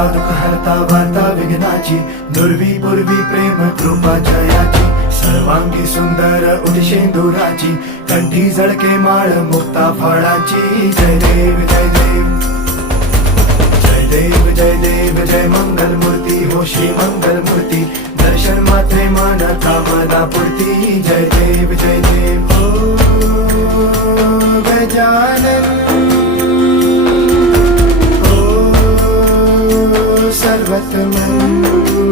हरता दुःख हरता वार्ता विघ्नाची, दुर्वी पूर्वी प्रेम कृपा जयाची, सर्वांगी सुंदर उदिशेंदुराची, कंठी झळके माळ मुक्ता फळाची. जय देव जय देव जय देव जय देव जय मंगल मूर्ती हो श्री मंगल मूर्ती, दर्शन मात्रे मन कामना पूर्ती. जय देव जय देव हो गजानन हो सर्वतमन